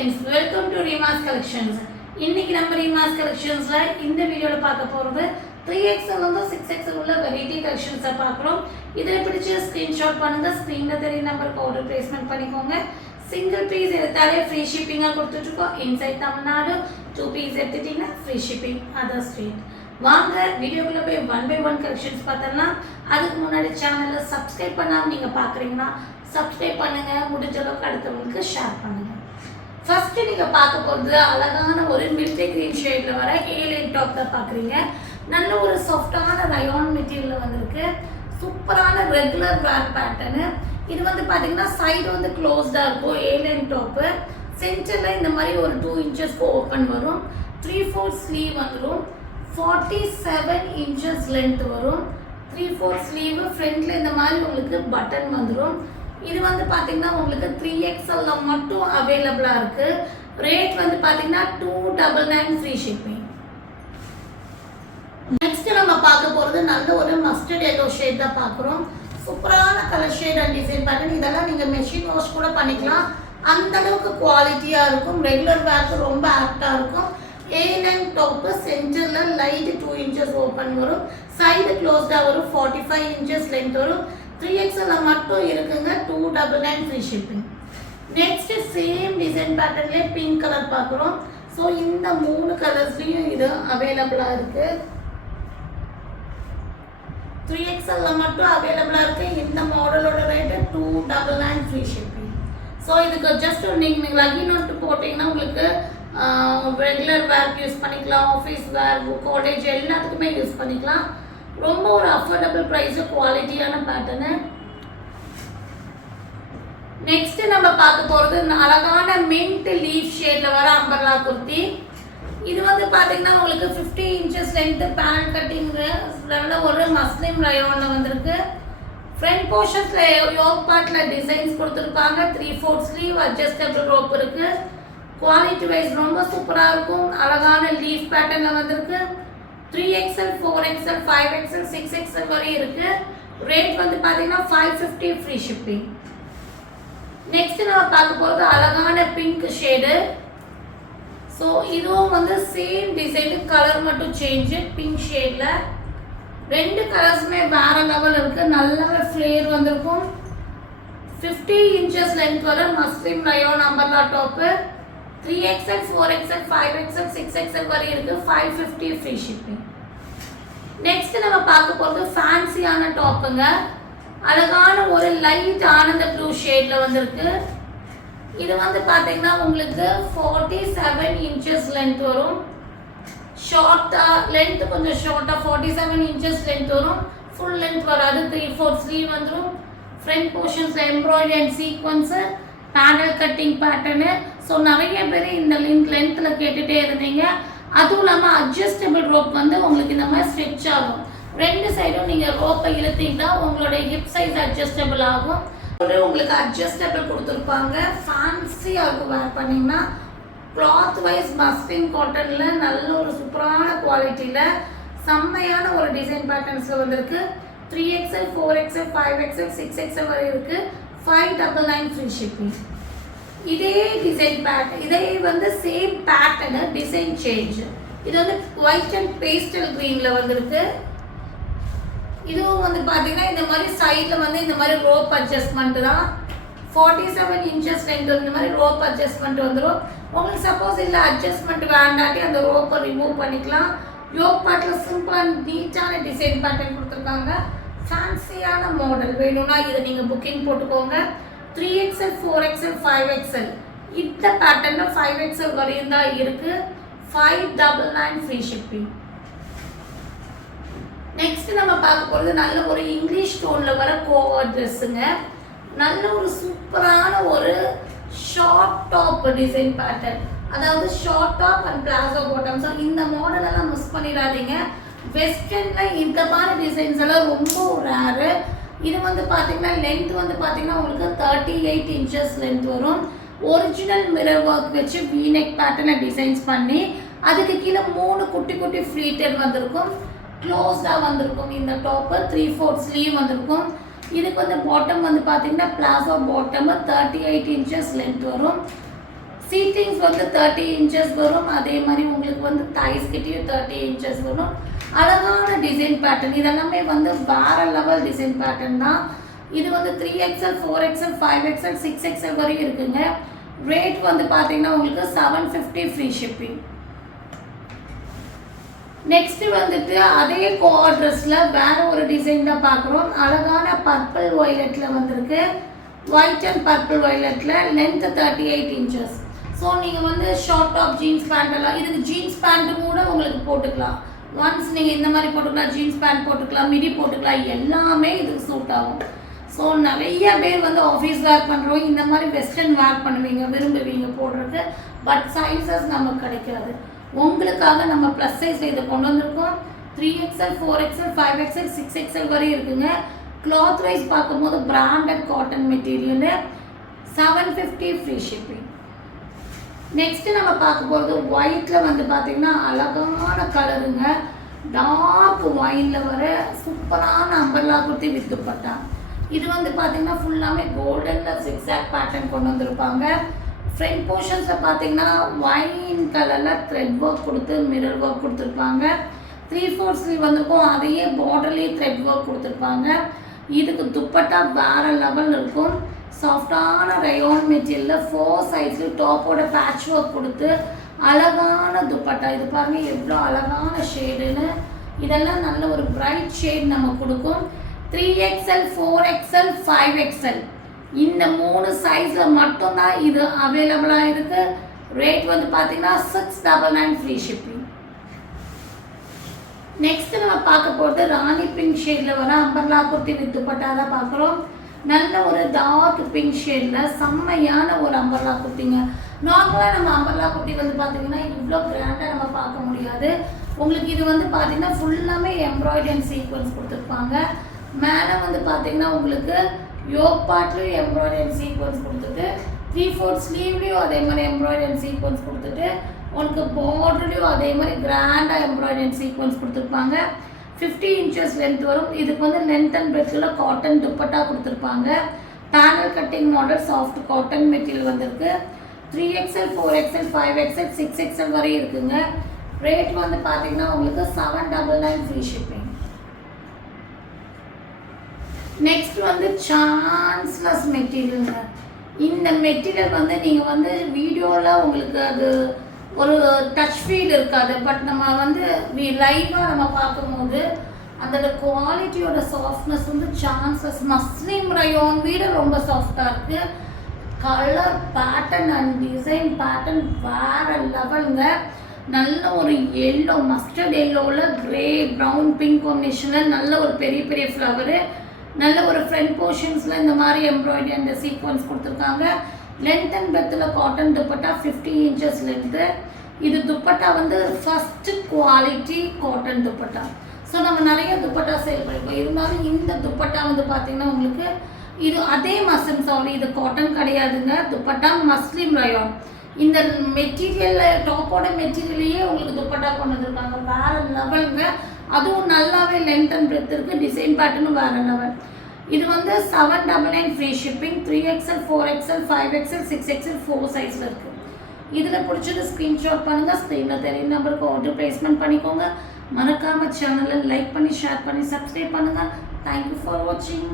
friends, welcome to Rima's Collections. இன்னைக்கு நம்ம Rima's Collectionsல இந்த வீடியோல பார்க்க போறது 3XL வந்து 6XL உள்ள வெரைட்டி கலெக்ஷன்ஸ் பார்க்குறோம். இதை பிடிச்ச ஸ்கிரீன்ஷாட் பண்ணுங்க. ஸ்கிரீன்ல தெரிய நம்பருக்கு ஆர்டர் பிளேஸ்மென்ட் பண்ணிக்கோங்க. சிங்கிள் பீஸ் எடுத்தாலே ஃப்ரீ ஷிப்பிங்கா கொடுத்துட்டு இருக்கோம். இன்சைட் தமிழ்நாடு 2 பீஸ் எடுத்துட்டீங்கன்னா ஃப்ரீ ஷிப்பிங் அதர் ஸ்டேட். வாங்க வீடியோக்குள்ள போய் 1 by 1 கலெக்ஷன்ஸ் பார்த்தலாம். அதுக்கு முன்னாடி சேனலை சப்ஸ்கிரைப் பண்ணாம நீங்க பார்க்குறீங்கன்னா சப்ஸ்கிரைப் பண்ணுங்க. முடிஞ்ச அளவுக்கு அடுத்தவங்களுக்கு ஷேர் பண்ணுங்க. ஃபர்ஸ்ட் நீங்க பார்க்க போறது அழகான ஒரு மில்கி கிரீன் ஷேட்ல வர ஹேலைன் டாப் தான் பார்க்குறீங்க. நல்ல ஒரு சாஃப்டான ரயான் மெட்டீரியல்ல வந்திருக்கு. சூப்பரான ரெகுலர் வேர் பேட்டர்ன். இது வந்து பாத்தீங்கன்னா சைடு வந்து க்ளோஸ்டா இருக்கும். ஹேலைன் டாப் சென்டர்ல இந்த மாதிரி ஒரு 2 inches ஓபன் வரும். 3/4 ஸ்லீவ் வந்துரும். 47 inches லென்த் வரும். 3/4 ஸ்லீவ் ஃப்ரண்ட்ல இந்த மாதிரி உங்களுக்கு பட்டன் வந்துரும். இது வந்து பாத்தீங்கன்னா உங்களுக்கு 3XL ல மட்டும் அவேலபிளா இருக்கு. ரேட் வந்து பாத்தீங்கன்னா 299 ஃப்ரீ ஷிப்பிங். நெக்ஸ்ட் நம்ம பார்க்க போறது நல்ல ஒரு மஸ்டர்ட் yellow ஷேட் தான் பார்க்குறோம். சூப்பரான colour shade and design pattern. இதெல்லாம் நீங்க மெஷின் வாஷ் கூட பண்ணிக்கலாம். அந்த அளவுக்கு குவாலிட்டியா இருக்கும். ரெகுலர் வேர்க்கு ரொம்ப ஆப்டா இருக்கும். A-line டாப் சென்டர்ல லைட் 2 inches ஓபன் வரும். சைடு க்ளோஸ்டா வரும். 45 inches லென்த் வரும். 3XL ல மட்டும் இருக்குங்க. 299 free shipping. Next same design பேட்டர்ன்ல பிங்க் கலர் பார்க்குறோம். ஸோ இந்த 3 கலர்ஸ்லயும் இது அவைலபிளா இருக்கு. 3XL ல மட்டும் அவைலபிளா இருக்கு. இந்த மாடலோட ரேட் 299 ஃப்ரீ ஷிப்பிங். ஸோ இதுக்கு ஜஸ்ட் நீங்க லக்கி நோட் போட்டீங்கன்னா உங்களுக்கு ரெகுலர் வேர் யூஸ் பண்ணிக்கலாம். ஆஃபீஸ் வேர், காலேஜ் எல்லாத்துக்குமே யூஸ் பண்ணிக்கலாம். ரொம்ப ஒரு அஃபோர்டபிள் பிரைஸ், குவாலிட்டியான பேட்டர்ன். நெக்ஸ்ட் நம்ம பார்க்க போறது அழகான மின்ட் லீஃப் ஷேட்ல வர அம்பர்லா குர்த்தி. இது வந்து பாத்தீங்கன்னா உங்களுக்கு 50 inches லென்த் பேனல் கட்டிங் ஒரு மஸ்லிம் ரயான்ல வந்திருக்கு. ஃப்ரண்ட் போர்ஷன்ஸ்ல யோக் பார்ட்ல டிசைன்ஸ் கொடுத்திருப்பாங்க. 3/4 ஸ்லீவ் அட்ஜஸ்டபிள் ரோப் இருக்கு. குவாலிட்டி வைஸ் ரொம்ப சூப்பரா இருக்கும். அழகான லீஃப் பேட்டர்ன்ல வந்திருக்கு. 3XL, 4XL, 5XL, 6XL வரை இருக்கு. ரேட் வந்து பாத்தீங்கன்னா 550 ஃப்ரீ ஷிப்பிங். நெக்ஸ்ட் நம்ம பார்க்க போறது அழகான பிங்க் ஷேடு. ஸோ இதுவும் வந்து சேம் டிசைன், கலர் மட்டும் சேஞ்ச். பிங்க் ஷேட்ல 2 கலர்ஸுமே வேற லெவல் இருக்கு. நல்லாவே ஃப்ளேர் வந்திருக்கும். 50 inches லென்த் வர மஸ்லிம் rayon umbrella top. 3XL, 4XL, 5XL, 6XL வரை இருக்கு. 550 ஃப்ரீ ஷிப்பிங். நெக்ஸ்ட் நம்ம பார்க்க போறது ஃபேன்சியான டாப்புங்க. அழகான ஒரு லைட் ஆனந்த ப்ளூ ஷேட்ல வந்திருக்கு. இது வந்து பாத்தீங்கன்னா உங்களுக்கு 47 inches லென்த் வரும். ஷார்ட்டா லென்த் கொஞ்சம் ஷார்ட்டா 47 inches லென்த் வரும். ஃபுல் லென்த் வராது. 3/4 ஸ்லீவ் வந்துரும். ஃப்ரண்ட் போர்ஷன்ஸ்ல embroidery and sequins, panel cutting pattern. So நிறைய பேர் இந்த லென்த்ல கேட்டுட்டே இருந்தீங்க. அதுவும் இல்லாமல் அட்ஜஸ்டபிள் ரோப் வந்து உங்களுக்கு இந்த மாதிரி ஸ்ட்ரெச் ஆகும். 2 சைடும் நீங்கள் ரோப்பை இழுத்தீங்கன்னா உங்களோட ஹிப் சைஸ் அட்ஜஸ்டபிள் ஆகும். உங்களுக்கு அட்ஜஸ்டபிள் கொடுத்துருப்பாங்க. ஃபேன்சியாக இருக்கும் வேர் பண்ணிங்கன்னா. கிளாத் வைஸ் மஸ்லின் காட்டன்ல நல்ல ஒரு சூப்பரான குவாலிட்டியில் செம்மையான ஒரு டிசைன் பேட்டர்ன்ஸில் வந்திருக்கு. 3XL, 4XL, 5XL, 6XL வரை இருக்கு. 599 ஃப்ரீ ஷிப்பிங். இதே டிசைன் பேட்டர்ன், இதே வந்து சேம் பேட்டர்னு டிசைன் சேஞ்ச். இது வந்து ஒயிட் அண்ட் பேஸ்டல் கிரீன்ல வந்திருக்கு. இதுவும் வந்து பாத்தீங்கன்னா இந்த மாதிரி சைட்ல வந்து இந்த மாதிரி ரோப் அட்ஜஸ்ட்மெண்ட் தான். 47 inches லென்த் இந்த மாதிரி ரோப் அட்ஜஸ்ட்மெண்ட் வந்துடும். உங்களுக்கு சப்போஸ் இல்லை அட்ஜஸ்ட்மெண்ட் வேண்டாட்டி அந்த ரோப்பை ரிமூவ் பண்ணிக்கலாம். யோக் பார்ட்ல சிம்பிளா நீட்டான டிசைன் பேட்டர்ன் கொடுத்துருக்காங்க. ஃபேன்சியான மாடல் வேணும்னா இதை நீங்க புக்கிங் போட்டுக்கோங்க. 3XL, 4XL, 5XL இந்த பேட்டர்ன்ல 5XL வரையும் தான் இருக்கு. 599 ஃப்ரீ ஷிப்பிங். நெக்ஸ்ட் நம்ம பார்க்க போறது நல்ல ஒரு இங்கிலீஷ் டோன்ல வர கோவர் ட்ரெஸ்ஸுங்க. நல்ல ஒரு சூப்பரான ஒரு ஷார்ட் டாப் டிசைன் பேட்டர்ன். அதாவது short top and palazzo bottom. So இந்த மாடல் எல்லாம் மிஸ் பண்ணிடாதீங்க. வெஸ்டர்ன்ல இந்த மாதிரி டிசைன்ஸ் எல்லாம் ரொம்ப ரேரு. இது வந்து பாத்தீங்கன்னா லென்த் வந்து பாத்தீங்கன்னா உங்களுக்கு 38 inches லென்த் வரும். ஒரிஜினல் மிரர் ஒர்க் வச்சு V-neck பேட்டர்ன்ல டிசைன்ஸ் பண்ணி அதுக்கு கீழே 3 குட்டி குட்டி ஃப்ளீட்டட் வந்திருக்கும். க்ளோஸ்டா வந்திருக்கும். இந்த டாப் 3/4 ஸ்லீவ் வந்திருக்கும். இதுக்கு வந்து பாட்டம் வந்து பாத்தீங்கன்னா பிளாசோ பாட்டம் 38 inches லென்த் வரும். சீட்டிங்ஸ் வந்து 30 இன்ச்சஸ் வரும். அதே மாதிரி உங்களுக்கு வந்து தைஸ் கிட்டேயும் 30 இன்ச்சஸ் வரும். அழகான டிசைன் பேட்டர்ன். இதெல்லாமே வந்து வேற லெவல் டிசைன் பேட்டர்ன் தான். இது வந்து 3XL 4XL 5XL 6XL வரையும் இருக்குங்க. ரேட் வந்து பார்த்தீங்கன்னா உங்களுக்கு 750 ஃப்ரீ ஷிப்பிங். நெக்ஸ்ட் வந்துட்டு அதே கோஆர்ட்ரஸ்ல வேற ஒரு டிசைன் தான் பார்க்குறோம். அழகான பர்பிள் வயலட்ல வந்திருக்கு. ஒயிட் அண்ட் பர்பிள் வயலட்ல லென்த் 38 இன்ச்சஸ். ஸோ நீங்கள் வந்து ஷார்ட் டாப் ஜீன்ஸ் பேண்ட் எல்லாம் இதுக்கு ஜீன்ஸ் பேண்ட்டும் கூட உங்களுக்கு போட்டுக்கலாம். ஒன்ஸ் நீங்கள் இந்த மாதிரி போட்டுக்கலாம், ஜீன்ஸ் பேண்ட் போட்டுக்கலாம், மிடி போட்டுக்கலாம், எல்லாமே இதுக்கு சூட் ஆகும். ஸோ நிறைய பேர் வந்து ஆஃபீஸ் வேர் பண்ணுறோம், இந்த மாதிரி வெஸ்டர்ன் வேர் பண்ணுவீங்க, விரும்புவீங்க போடுறது. பட் சைஸஸ் நமக்கு கிடைக்காது. உங்களுக்காக நம்ம ப்ளஸ் சைஸில் இதை கொண்டு வந்திருக்கோம். 3XL 4XL 5XL 6XL வரையும் இருக்குங்க. கிளாத் வைஸ் பார்க்கும்போது branded cotton material 750 free shipping. Next நம்ம பார்க்க போகிறது ஒயிட்டில் வந்து பார்த்திங்கன்னா அழகான கலருங்க. டார்க் ஒயினில் வர சூப்பரான அம்பர்லா குர்த்தி வித் துப்பட்டா. இது வந்து பார்த்திங்கன்னா ஃபுல்லாமே கோல்டனில் சிக்ஸாக் பேட்டர்ன் கொண்டு வந்திருப்பாங்க. ஃப்ரண்ட் போர்ஷன்ஸில் பார்த்தீங்கன்னா ஒயின் கலரில் த்ரெட் ஒர்க் கொடுத்து மிரர் ஒர்க் கொடுத்துருப்பாங்க. 3/4 ஸ்லீவ் வந்திருக்கும். அதையே பார்டர்லேயே த்ரெட் ஒர்க் கொடுத்துருப்பாங்க. இதுக்கு துப்பட்டா வேறு லெவல் இருக்கும். சாஃப்டான ரயோன் மெட்டீரியலில் 4 சைட்ஸ்லையும் டாப்போட பேட்ச் ஒர்க் கொடுத்து அழகான துப்பட்டா. இது பாருங்கள் எவ்வளோ அழகான ஷேடுன்னு. இதெல்லாம் நல்ல ஒரு பிரைட் ஷேட் நம்ம கொடுக்கும். 3XL 4XL 5XL இந்த 3 சைஸில் மட்டும்தான் இது அவைலபிளாக இருக்குது. ரேட் வந்து பார்த்தீங்கன்னா 699 ஃப்ரீ ஷிப்பிங். நெக்ஸ்ட் நம்ம பார்க்க போகிறது ராணி பிங்க் ஷேடில் வர அம்பர்லா குர்த்தி வித் துப்பட்டா தான் பார்க்குறோம். நல்ல ஒரு டார்க் பிங்க் ஷேடில் செம்மையான ஒரு அம்பர்லா குர்த்திங்க. நார்மலாக நம்ம அம்பர்லா குர்த்தி வந்து பார்த்தீங்கன்னா இவ்வளோ கிராண்டாக நம்ம பார்க்க முடியாது. உங்களுக்கு இது வந்து பார்த்தீங்கன்னா ஃபுல்லாமே எம்ப்ராய்டரி அண்ட் சீக்வன்ஸ் கொடுத்துருப்பாங்க. மேலே வந்து பார்த்தீங்கன்னா உங்களுக்கு யோக் பார்ட்லேயும் எம்ப்ராய்டரி அண்ட் சீக்வன்ஸ் கொடுத்துட்டு 3/4 ஸ்லீவ்லேயும் அதே மாதிரி எம்ப்ராய்டரி அண்ட் சீக்வன்ஸ் கொடுத்துட்டு உங்களுக்கு பார்டர்லேயும் அதே மாதிரி கிராண்டாக எம்ப்ராய்டரி அண்ட் சீக்வன்ஸ் கொடுத்துருப்பாங்க. 50 இன்ச்சஸ் லென்த் வரும். இதுக்கு வந்து லென்த் அண்ட் பிரெத்தில் காட்டன் துப்பட்டா கொடுத்துருப்பாங்க. Panel cutting model soft cotton material வந்திருக்கு. 3XL 4XL 5XL 6XL வரையும் இருக்குங்க. ரேட் வந்து பார்த்தீங்கன்னா உங்களுக்கு 799 ஃப்ரீ ஷிப்பிங். நெக்ஸ்ட் வந்து சான்ஸ்லெஸ் மெட்டீரியலுங்க. இந்த மெட்டீரியல் வந்து நீங்கள் வந்து வீடியோவில் உங்களுக்கு அது ஒரு டச் ஃபீல் இருக்காது. பட் நம்ம வந்து லைவாக நம்ம பார்க்கும்போது அதோட குவாலிட்டியோட சாஃப்ட்னஸ் வந்து சான்ஸ்லெஸ். மஸ்லிம் ரயோன் வீடு ரொம்ப சாஃப்டாக இருக்குது. Colour pattern and design pattern வேறு லெவலுங்க. நல்ல ஒரு எல்லோ மஸ்டர்ட் எல்லோவில் கிரே ப்ரௌன் பிங்க் காம்பினேஷனில் நல்ல ஒரு பெரிய பெரிய ஃப்ளவரு. நல்ல ஒரு ஃப்ரண்ட் போர்ஷன்ஸில் இந்த மாதிரி எம்ப்ராய்டரி அந்த சீக்வன்ஸ் கொடுத்துருக்காங்க. லென்த் அண்ட் பெத்தில் காட்டன் துப்பட்டா 50 இன்ச்சஸ் லென்த்து. இது துப்பட்டா வந்து first quality cotton dupatta. So நம்ம நிறைய துப்பட்டா சேல் பண்ணிப்போம். இருந்தாலும் இந்த துப்பட்டா வந்து பார்த்திங்கன்னா உங்களுக்கு இது அதே மஸ்லிம் சாரி, இது காட்டன் கிடையாதுங்க. துப்பட்டா மஸ்லிம் ரயோன். இந்த மெட்டீரியலில் டாப்போட மெட்டீரியலையே உங்களுக்கு துப்பட்டா கொண்டு வந்துருக்காங்க. வேறு லெவலுங்க. அதுவும் நல்லாவே லென்த் அண்ட் பிரெத் இருக்குது. டிசைன் பேட்டர்னும் வேறு லெவல். இது வந்து 799 free shipping. 3XL 4XL 5XL 6XL 4 சைஸில் இருக்குது. இதில் பிடிச்சது ஸ்க்ரீன்ஷாட் பண்ணுங்கள். ஸ்க்ரீனில் தெரிய நம்பருக்கு ஆர்டர் ப்ளேஸ்மெண்ட் பண்ணிக்கோங்க. மறக்காமல் சேனலை லைக் பண்ணி ஷேர் பண்ணி சப்ஸ்கிரைப் பண்ணுங்கள். தேங்க்யூ ஃபார் வாட்சிங்.